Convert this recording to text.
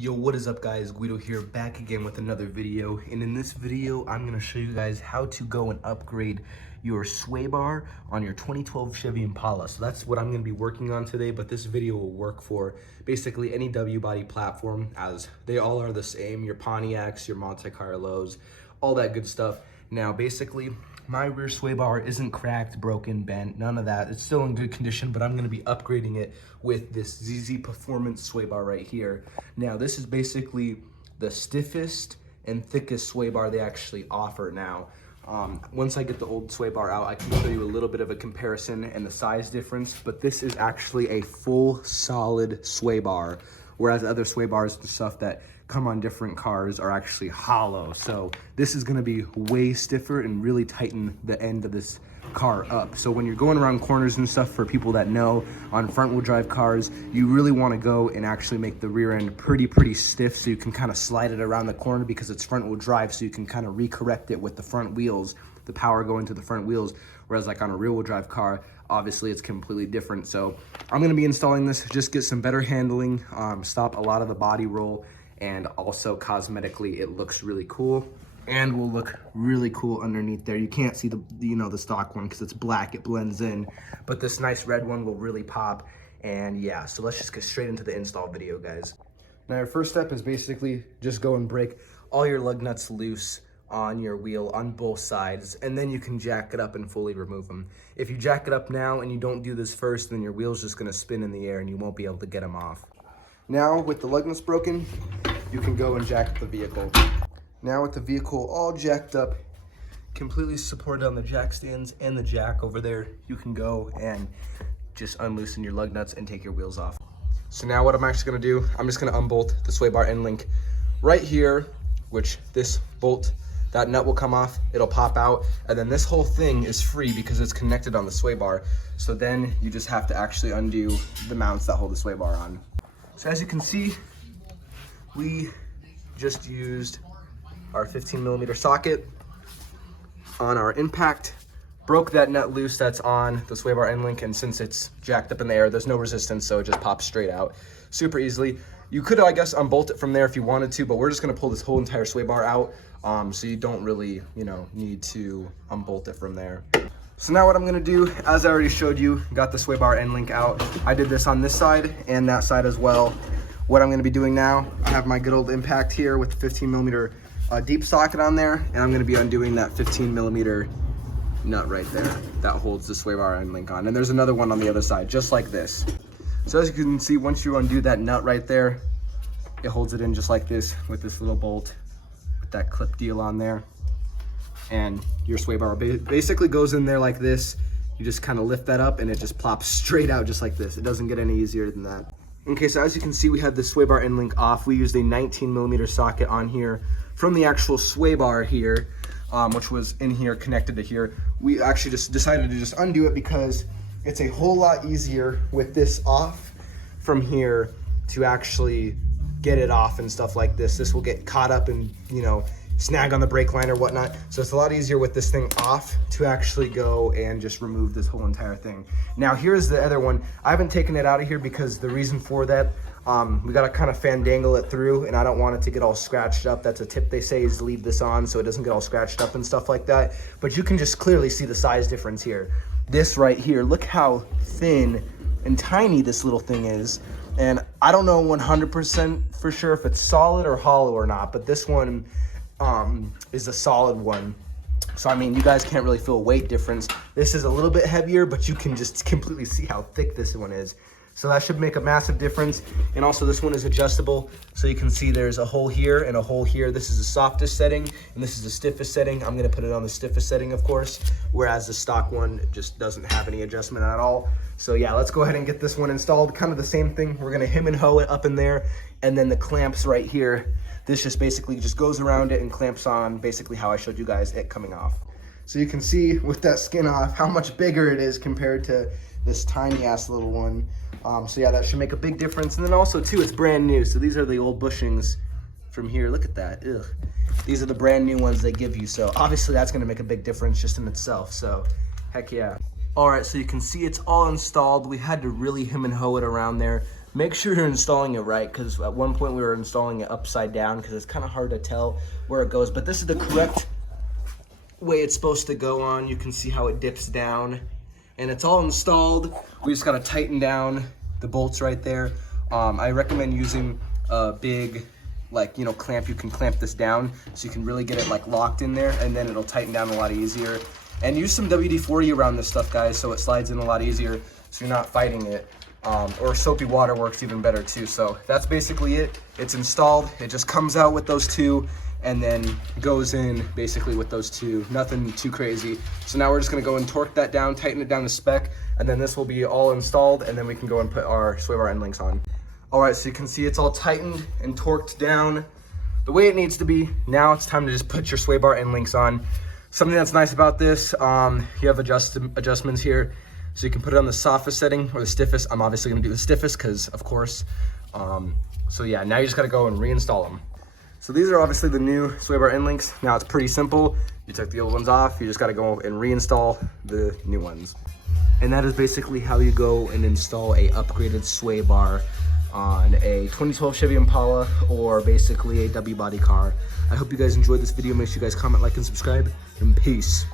Yo, what is up guys? Guido here, back again with another video. And in this video, I'm gonna show you guys how to go and upgrade your sway bar on your 2012 Chevy Impala. So that's what I'm gonna be working on today, but this video will work for basically any W-Body platform, as they all are the same, your Pontiacs, your Monte Carlos, all that good stuff. Now, basically, my rear sway bar isn't cracked, broken, bent, none of that. It's still in good condition, but I'm gonna be upgrading it with this ZZPerformance sway bar right here. Now, this is basically the stiffest and thickest sway bar they actually offer now. Once I get the old sway bar out, I can show you a little bit of a comparison and the size difference, but this is actually a full solid sway bar, whereas other sway bars and stuff that come on different cars are actually hollow. So this is gonna be way stiffer and really tighten the end of this car up. So when you're going around corners and stuff, for people that know, on front wheel drive cars, you really wanna go and actually make the rear end pretty stiff so you can kind of slide it around the corner, because it's front wheel drive, so you can kind of recorrect it with the front wheels, the power going to the front wheels. Whereas like on a rear wheel drive car, obviously it's completely different. So I'm gonna be installing this, just get some better handling, stop a lot of the body roll, and also cosmetically it looks really cool and will look really cool underneath there. You can't see the stock one because it's black, it blends in, but this nice red one will really pop. And yeah, so let's just get straight into the install video, guys. Now your first step is basically just go and break all your lug nuts loose on your wheel on both sides, and then you can jack it up and fully remove them. If you jack it up now and you don't do this first, then your wheel's just gonna spin in the air and you won't be able to get them off. Now with the lug nuts broken, you can go and jack up the vehicle. Now with the vehicle all jacked up, completely supported on the jack stands and the jack over there, you can go and just unloosen your lug nuts and take your wheels off. So now what I'm actually gonna do, I'm just gonna unbolt the sway bar end link right here, which this bolt, that nut will come off, it'll pop out, and then this whole thing is free because it's connected on the sway bar. So then you just have to actually undo the mounts that hold the sway bar on. So as you can see, we just used our 15mm socket on our impact, broke that nut loose that's on the sway bar end link, and since it's jacked up in the air, there's no resistance, so it just pops straight out super easily. You could, I guess, unbolt it from there if you wanted to, but we're just gonna pull this whole entire sway bar out, so you don't really, need to unbolt it from there. So now what I'm gonna do, as I already showed you, got the sway bar end link out. I did this on this side and that side as well. What I'm gonna be doing now, I have my good old impact here with the 15mm deep socket on there, and I'm gonna be undoing that 15mm nut right there that holds the sway bar end link on. And there's another one on the other side, just like this. So as you can see, once you undo that nut right there, it holds it in just like this with this little bolt with that clip deal on there. And your sway bar basically goes in there like this. You just kind of lift that up and it just plops straight out just like this. It doesn't get any easier than that. Okay, so as you can see, we had the sway bar end link off. We used a 19mm socket on here from the actual sway bar here, which was in here connected to here. We actually just decided to just undo it because it's a whole lot easier with this off from here to actually get it off and stuff like this. This will get caught up and, snag on the brake line or whatnot. So it's a lot easier with this thing off to actually go and just remove this whole entire thing. Now here's the other one. I haven't taken it out of here because the reason for that, we gotta kind of fandangle it through, and I don't want it to get all scratched up. That's a tip they say, is to leave this on so it doesn't get all scratched up and stuff like that. But you can just clearly see the size difference here. This right here, look how thin and tiny this little thing is. And I don't know 100% for sure if it's solid or hollow or not, but this one is a solid one. So I mean, you guys can't really feel a weight difference. This is a little bit heavier, but you can just completely see how thick this one is. So that should make a massive difference. And also this one is adjustable. So you can see there's a hole here and a hole here. This is the softest setting and this is the stiffest setting. I'm gonna put it on the stiffest setting, of course, whereas the stock one just doesn't have any adjustment at all. So yeah, let's go ahead and get this one installed. Kind of the same thing. We're gonna hem and hoe it up in there. And then the clamps right here, this just basically just goes around it and clamps on basically how I showed you guys it coming off. So you can see with that skin off how much bigger it is compared to this tiny ass little one. So yeah, that should make a big difference. And then also too, it's brand new. So these are the old bushings from here. Look at that. Ugh. These are the brand new ones they give you. So obviously that's gonna make a big difference just in itself. So heck yeah. All right, so you can see it's all installed. We had to really hem and hoe it around there. make sure you're installing it right, because at one point we were installing it upside down because it's kind of hard to tell where it goes, but this is the correct way it's supposed to go on. You can see how it dips down, and it's all installed. We just got to tighten down the bolts right there. I recommend using a big, like, you know, clamp. You can clamp this down so you can really get it like locked in there, and then it'll tighten down a lot easier. And use some WD-40 around this stuff, guys, so it slides in a lot easier, so you're not fighting it. Or soapy water works even better too. So that's basically it. It's installed. It just comes out with those two and then goes in basically with those two. Nothing too crazy. So now we're just gonna go and torque that down, tighten it down to spec, and then this will be all installed, and then we can go and put our sway bar end links on. All right, so you can see it's all tightened and torqued down the way it needs to be. Now it's time to just put your sway bar end links on. Something that's nice about this, you have adjustments here. So you can put it on the softest setting or the stiffest. I'm obviously gonna do the stiffest because of course. So yeah, now you just gotta go and reinstall them. So these are obviously the new sway bar end links. Now it's pretty simple. You took the old ones off, you just gotta go and reinstall the new ones. And that is basically how you go and install a upgraded sway bar on a 2012 Chevy Impala or basically a W-Body car. I hope you guys enjoyed this video. Make sure you guys comment, like, and subscribe, and peace.